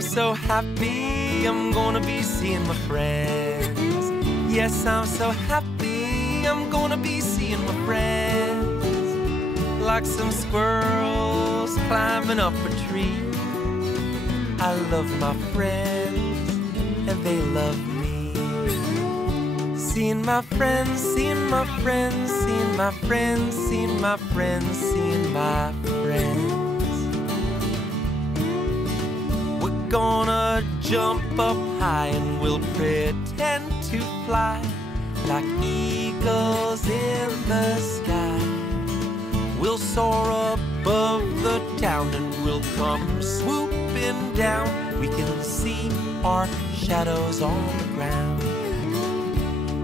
I'm so happy I'm gonna be seeing my friends. Yes, I'm so happy I'm gonna be seeing my friends. Like some squirrels climbing up a tree. I love my friends and they love me. Seeing my friends, seeing my friends, seeing my friends, seeing my friends, seeing my friends. We're gonna jump up high and we'll pretend to fly like eagles in the sky. We'll soar above the town and we'll come swooping down. We can see our shadows on the ground.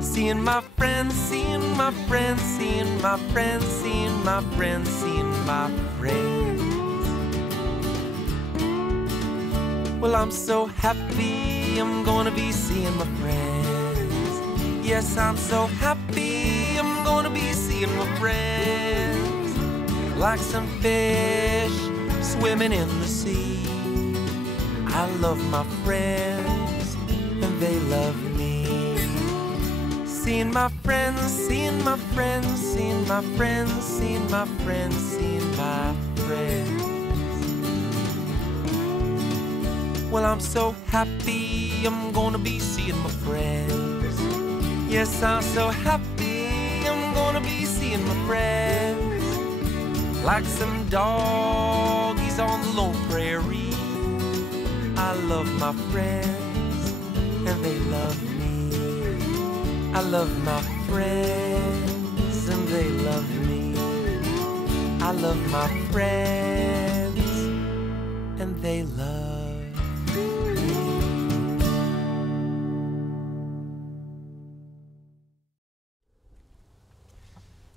Seeing my friends, seeing my friends, seeing my friends, seeing my friends, seeing my friends. Well, I'm so happy I'm gonna be seeing my friends. Yes, I'm so happy I'm gonna be seeing my friends. Like some fish swimming in the sea. I love my friends and they love me. Seeing my friends, seeing my friends, seeing my friends, seeing my friends, seeing my friends. Well, I'm so happy I'm gonna be seeing my friends. Yes, I'm so happy I'm gonna be seeing my friends. Like some doggies on the lone prairie. I love my friends and they love me. I love my friends and they love me. I love my friends and they love me.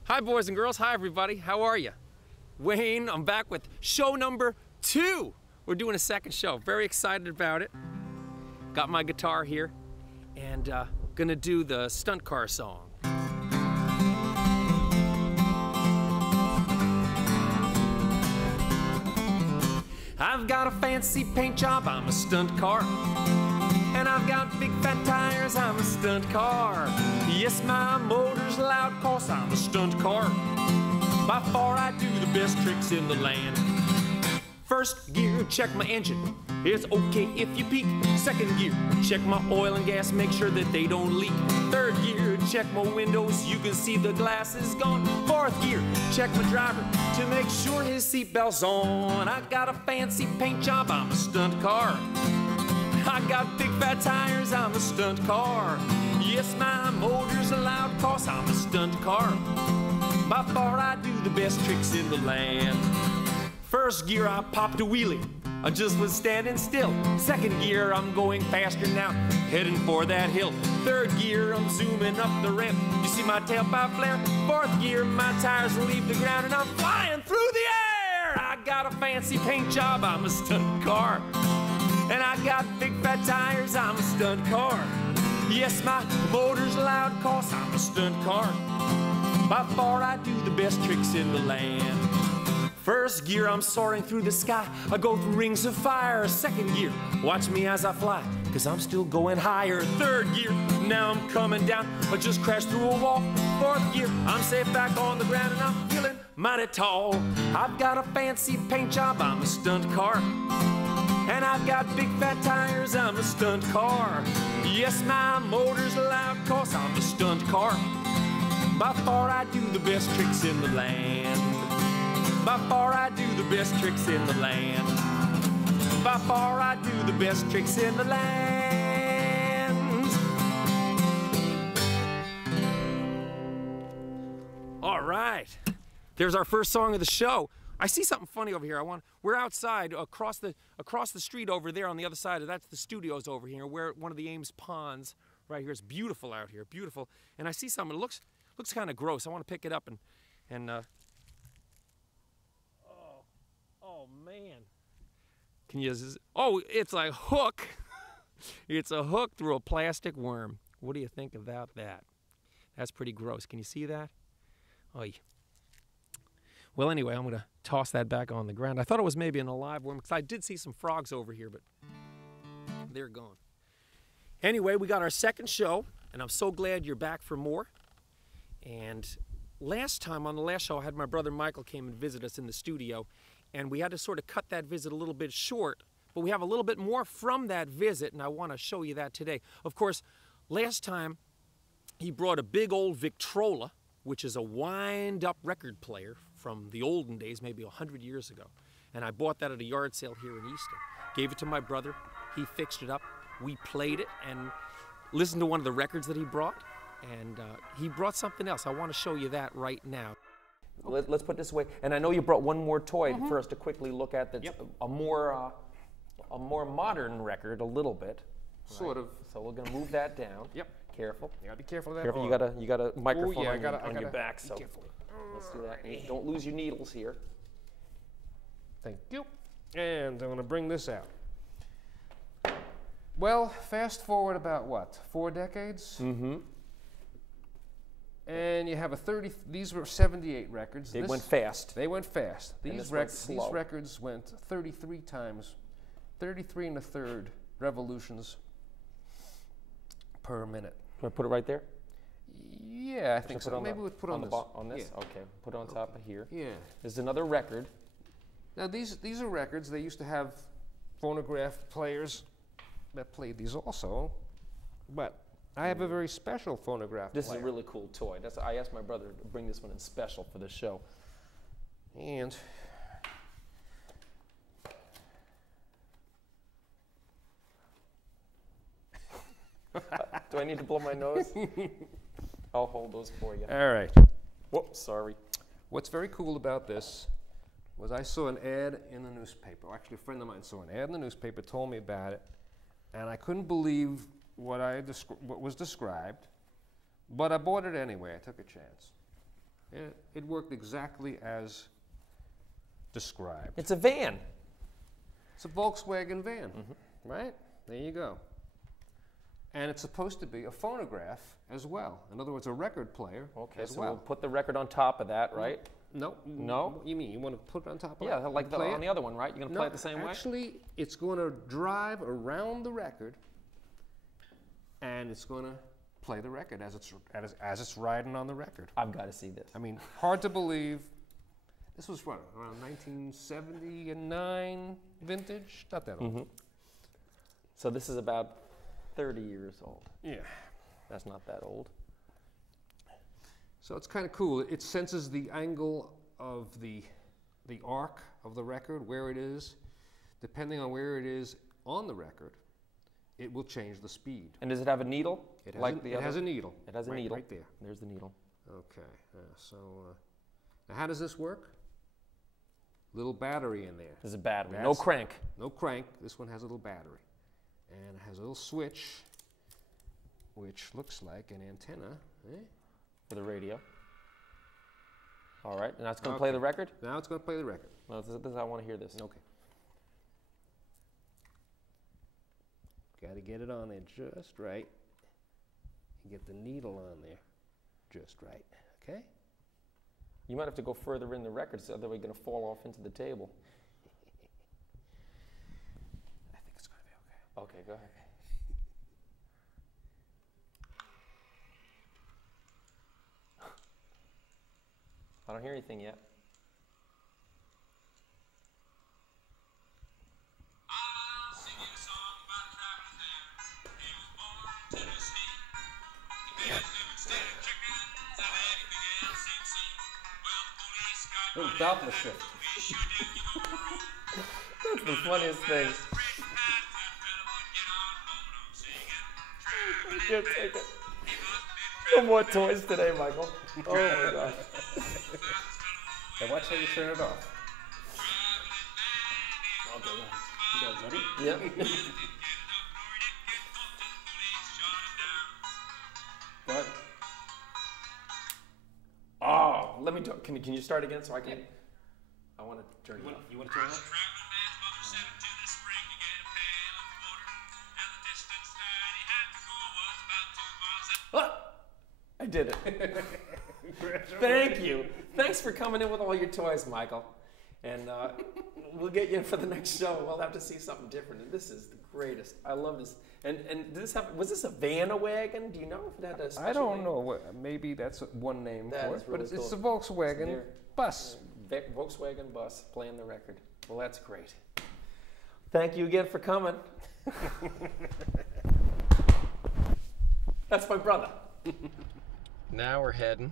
Hi boys and girls, hi everybody, how are you? Wayne, I'm back with show number 2. We're doing a second show, very excited about it. Got my guitar here and gonna do the stunt car song. I've got a fancy paint job, I'm a stunt car. And I've got big fat tires, I'm a stunt car. Yes, my motor's loud, cause I'm a stunt car. By far I do the best tricks in the land. First gear, check my engine. It's okay if you peek. Second gear, check my oil and gas, make sure that they don't leak. Third gear, check my windows, you can see the glass is gone. Fourth gear, check my driver to make sure his seatbelt's on. I got a fancy paint job, I'm a stunt car. I got big fat tires, I'm a stunt car. Yes, my motor's loud, cause I'm a stunt car. By far I do the best tricks in the land. First gear, I popped a wheelie. I just was standing still. Second gear, I'm going faster now, heading for that hill. Third gear, I'm zooming up the ramp. You see my tailpipe flare? Fourth gear, my tires leave the ground and I'm flying through the air. I got a fancy paint job, I'm a stunt car. And I got big fat tires, I'm a stunt car. Yes, my motor's loud, cause I'm a stunt car. By far I do the best tricks in the land. First gear, I'm soaring through the sky. I go through rings of fire. Second gear, watch me as I fly, cause I'm still going higher. Third gear, now I'm coming down. I just crashed through a wall. Fourth gear, I'm safe back on the ground and I'm feeling mighty tall. I've got a fancy paint job, I'm a stunt car. And I've got big fat tires, I'm a stunt car. Yes, my motor's loud, cause I'm a stunt car. By far I do the best tricks in the land. By far I do the best tricks in the land. By far I do the best tricks in the land. All right, there's our first song of the show. I see something funny over here. We're outside across the street over there on the other side. That's the studios over here. We're at one of the Ames ponds right here. It's beautiful out here, beautiful. And I see something. It looks kind of gross. I want to pick it up and oh man. Can you? Oh, it's a hook. It's a hook through a plastic worm. What do you think about that? That's pretty gross. Can you see that? Oy. Well, anyway, I'm going to toss that back on the ground. I thought it was maybe an alive worm because I did see some frogs over here, but They're gone. Anyway, we got our second show, and I'm so glad you're back for more. And last time, on the last show, I had my brother Michael came and visit us in the studio, and we had to sort of cut that visit a little bit short, but we have a little bit more from that visit, and I want to show you that today. Of course, last time, he brought a big old Victrola, which is a wind-up record player from the olden days, maybe 100 years ago. And I bought that at a yard sale here in Easton. Gave it to my brother. He fixed it up. We played it and listened to one of the records that he brought. And he brought something else. I want to show you that right now. Let's put this away. And I know you brought one more toy for us to quickly look at. That's a more modern record, a little bit. Sort of. So we're gonna move that down. Yep. Careful. You gotta be careful of that. Careful. You got a microphone I gotta on your back. So careful. let's do that. And don't lose your needles here. Thank you. And I'm gonna bring this out. Well, fast forward about what? 4 decades? Mm-hmm. And you have a 30. These were 78 records. They went fast. They went fast. These records went 33 times, 33 1/3 revolutions per minute. Do I put it right there? Yeah, I think so. Maybe we'll put on this. On this? Yeah. Okay. Put it on top of here. Yeah. There's another record. Now these are records. They used to have phonograph players that played these also, but I have a very special phonograph player. This is a really cool toy. I asked my brother to bring this one in special for the show. And do I need to blow my nose? I'll hold those for you. all right. Whoops, sorry. What's very cool about this was I saw an ad in the newspaper. Actually, a friend of mine saw an ad in the newspaper, told me about it, and I couldn't believe what was described, but I bought it anyway. I took a chance. It worked exactly as described. It's a van. It's a Volkswagen van, right? There you go. And it's supposed to be a phonograph as well. In other words, a record player as well. We'll put the record on top of that, right? No. No? What you mean? You want to put it on top of it? Yeah, like on the other one, right? You're going to play it the same way? Actually, it's going to drive around the record, and it's going to play the record as it's riding on the record. I've got to see this. I mean, hard to believe. This was what, around 1979 vintage? Not that old. So this is about 30 years old. Yeah. That's not that old. So it's kind of cool. It senses the angle of the arc of the record, where it is. Depending on where it is on the record, it will change the speed. And does it have a needle? It has a needle. It has a needle. Right there. There's the needle. Okay. Now how does this work? Little battery in there. There's a battery. No crank. No crank. This one has a little battery. And it has a little switch, which looks like an antenna. For the radio. All right, and that's going to play the record? Now it's going to play the record. Well, I want to hear this. Okay. Got to get it on there just right. And get the needle on there just right. Okay? You might have to go further in the record, so otherwise you're going to fall off into the table. I think it's going to be okay. Okay, go ahead. I don't hear anything yet. I'll sing you a song about a traveling man. He was born in Tennessee. He made his living stealing chickens and everything else he'd seen. Well, the police got Little running Doppler shift. we sure did you go wrong. That's the funniest thing. I can't take it. No more toys today, Michael. Oh my gosh. Now watch how you turn it off. Okay, You guys ready? yep. What? Oh, let me talk. Can you start again so I can? I want to turn it off. You want to turn it off? I did it. Thank you. Thanks for coming in with all your toys, Michael. And we'll get you in for the next show. We'll have to see something different. And this is the greatest. I love this. And did this have, was this a van-a-wagon? Do you know if it had a special I don't name? know. Maybe that's one name That for is it. really But it's cool. a Volkswagen bus. Volkswagen bus playing the record. Well, that's great. Thank you again for coming. That's my brother. Now we're heading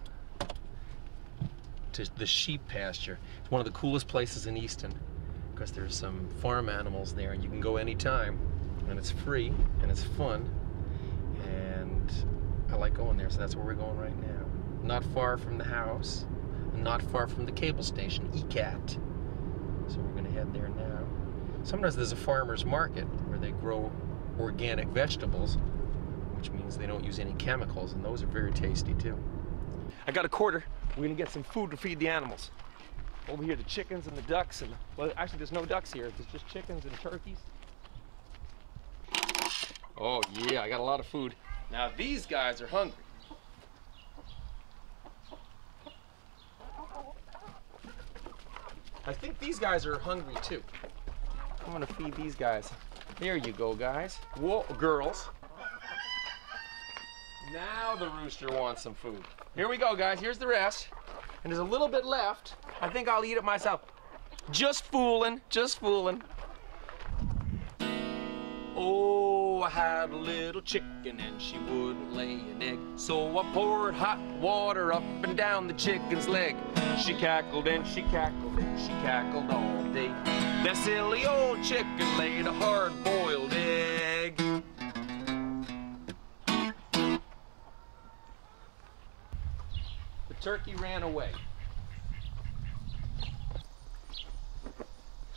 to the sheep pasture. It's one of the coolest places in Easton because there's some farm animals there and you can go anytime and it's free and it's fun and I like going there, so that's where we're going right now. Not far from the house and not far from the cable station, ECAT. So we're gonna head there now. Sometimes there's a farmer's market where they grow organic vegetables, which means they don't use any chemicals, and those are very tasty too. I got a quarter. We're gonna get some food to feed the animals. Over here, the chickens and the ducks, and well, actually there's no ducks here. There's just chickens and turkeys. Oh yeah, I got a lot of food. Now these guys are hungry. I think these guys are hungry too. I'm gonna feed these guys. There you go, guys. Whoa, girls. Now the rooster wants some food. Here we go, guys. Here's the rest. And there's a little bit left. I think I'll eat it myself. Just fooling, just fooling. Oh, I had a little chicken and she wouldn't lay an egg. So I poured hot water up and down the chicken's leg. She cackled and she cackled and she cackled all day. That silly old chicken laid a hard-boiled egg. The turkey ran away.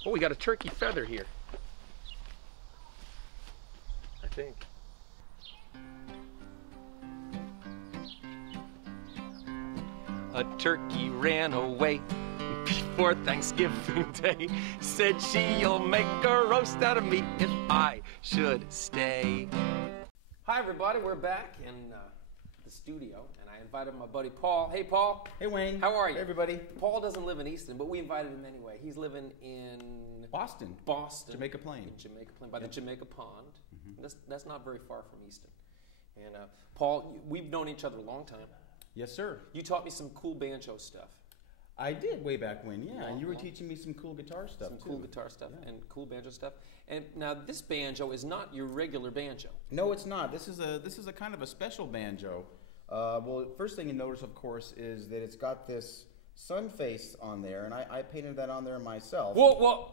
Oh, we got a turkey feather here. I think. A turkey ran away before Thanksgiving Day. Said she'll make a roast out of me if I should stay. Hi everybody, we're back in the studio, and I invited my buddy Paul. Hey Paul. Hey Wayne. How are you? Hey everybody. Paul doesn't live in Easton, but we invited him anyway. He's living in Boston. Jamaica Plain. In Jamaica Plain, by the Jamaica Pond. That's not very far from Easton. And Paul, we've known each other a long time. Yes, sir. You taught me some cool banjo stuff. I did way back when, yeah. And you were Yeah. teaching me some cool guitar stuff Some too. cool guitar stuff and cool banjo stuff. And now this banjo is not your regular banjo. No, it's not. This is a kind of a special banjo. Well, first thing you notice, of course, is that it's got this sun face on there, and I painted that on there myself. Whoa!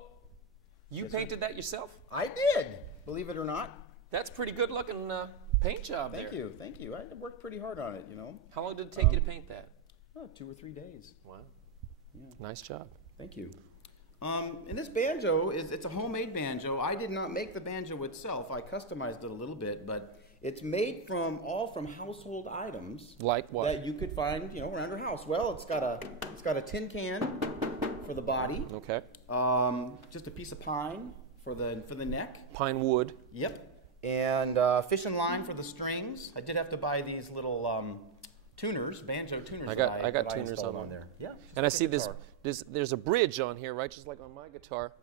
You Yes, sir. painted that yourself? I did, believe it or not. That's pretty good looking paint job there. Thank you. I worked pretty hard on it, you know. How long did it take you to paint that? 2 or 3 days. Wow. Yeah. Nice job. Thank you. And this banjo it's a homemade banjo. I did not make the banjo itself. I customized it a little bit, but it's made from household items. Like what? That you could find, around your house. Well, it's got a tin can for the body. Okay. Just a piece of pine for the neck. Pine wood. Yep. And fishing line for the strings. I did have to buy these little tuners, banjo tuners. I got tuners installed on there. Yeah. And I see there's a bridge on here, right? Just like on my guitar.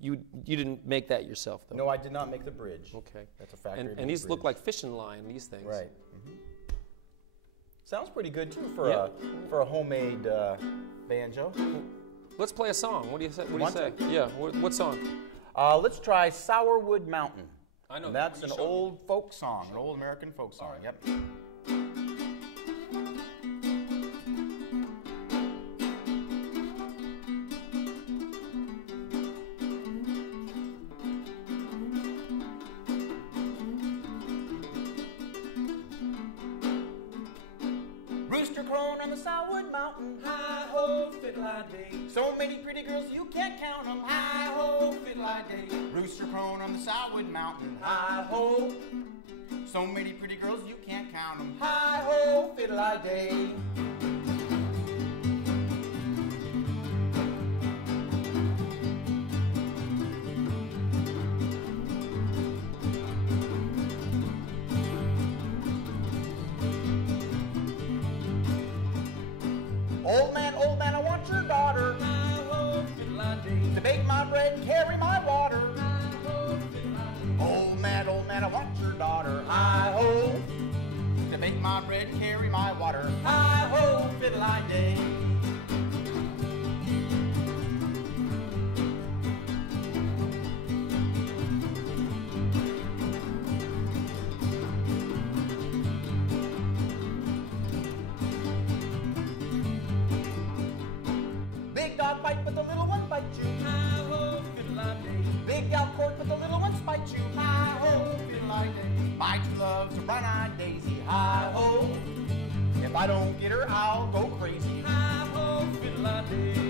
You didn't make that yourself, though. No, I did not make the bridge. Okay. That's a factory. And these look like fishing line. These things. Right. Sounds pretty good too for a homemade banjo. Let's play a song. What do you say? Want to? Yeah. What song? Let's try Sourwood Mountain. I know. And that's You an showed me. old folk song, an old American folk song. right. Yep. Rooster crowing on the Sourwood Mountain. Hi-ho, fiddle-I-day. So many pretty girls you can't count them. Hi-ho, fiddle-I-day. Rooster crowing on the Sourwood Mountain. Hi-ho. So many pretty girls you can't count them. Hi-ho, fiddle-I-day. Old man, I want your daughter. my bread, carry my water. Old man, I want your daughter. Hi-ho. To make my bread, carry my water. Hi-ho, fiddle-I-day. Big dog bite, but the little one bite you. Hi-ho, fiddle-I-day. Big gal court, but the little one spite you. Hi-ho, fiddle-I-day. My true love's a brown-eyed daisy. Hi-ho. If I don't get her, I'll go crazy. Hi-ho, fiddle-I-day.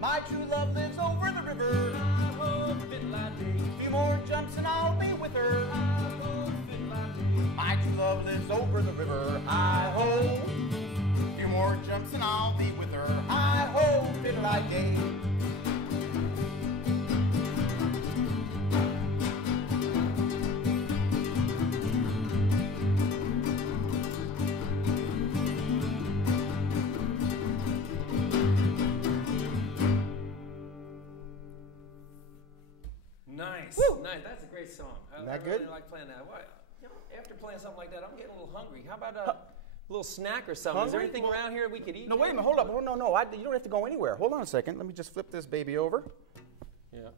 My true love lives over the river. Hi-ho, fiddle-I-day. A few more jumps and I'll be with her. Hi-ho, fiddle-I-day. My true love lives over the river. Hi-ho. A few more jumps and I'll be with her. Hi-ho, fiddle-I-day. Nice. Woo! Nice. That's a great song. I That really good? like playing that. Why, you know, after playing something like that, I'm getting a little hungry. How about a little snack or something? Is there Hungry? anything around here we could eat? No, wait a minute, hold up. Oh, no, you don't have to go anywhere. Hold on a second. Let me just flip this baby over. Yeah.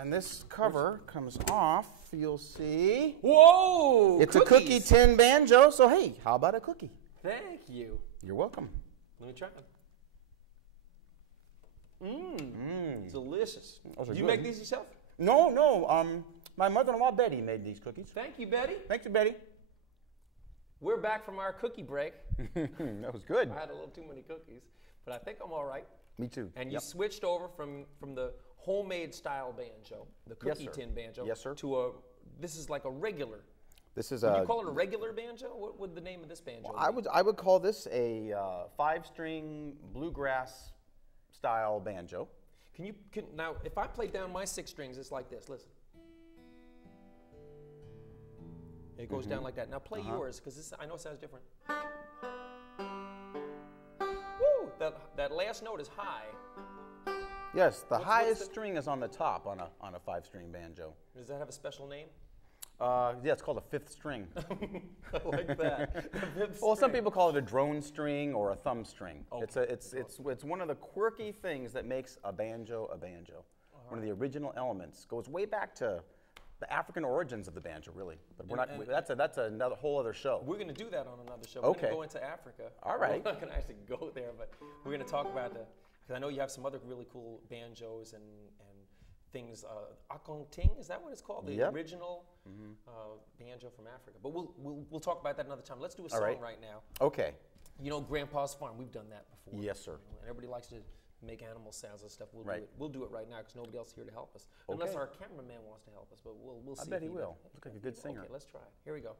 And this cover comes off. You'll see. Whoa! It's a cookie tin banjo, so hey, how about a cookie? Thank you. You're welcome. Let me try it. Mmm. Delicious. Those are Did you good. make these yourself? No. My mother-in-law Betty made these cookies. Thank you, Betty. Thank you, Betty. We're back from our cookie break. That was good. I had a little too many cookies, but I think I'm all right. Me too. And you Yep. switched over from the homemade style banjo, the Yes, cookie sir. tin banjo, Yes, sir. to a, this is like a regular. This is Would you call it a regular banjo? What would the name of this banjo be? I would call this a 5-string bluegrass style banjo. Now, if I play down my 6 strings, it's like this. Listen. It goes down like that. Now play yours, because I know it sounds different. Woo! That last note is high. Yes, the What's highest the- string is on the top on a 5-string banjo. Does that have a special name? Yeah, it's called a 5th string. I like that. The fifth Well, some string. people call it a drone string or a thumb string. Okay. It's one of the quirky things that makes a banjo a banjo. One of the original elements. Goes way back to the African origins of the banjo, really. But we're not. That's another whole other show. We're going to do that on another show. Okay. We're going to go into Africa. All right. We're not going to actually go there, but we're going to talk about because I know you have some other really cool banjos and things. Akonting, is that what it's called? The Yep. original banjo from Africa. But we'll talk about that another time. Let's do a All song right. right now. Okay. You know, Grandpa's Farm. We've done that before. Yes, sir. You know, and everybody likes to make animal sounds and stuff. We'll Right. do it. We'll do it right now because nobody else is here to help us, unless Okay. our cameraman wants to help us. But we'll I see. bet if he will. does. Looks like a good singer. Okay, let's try it. Here we go.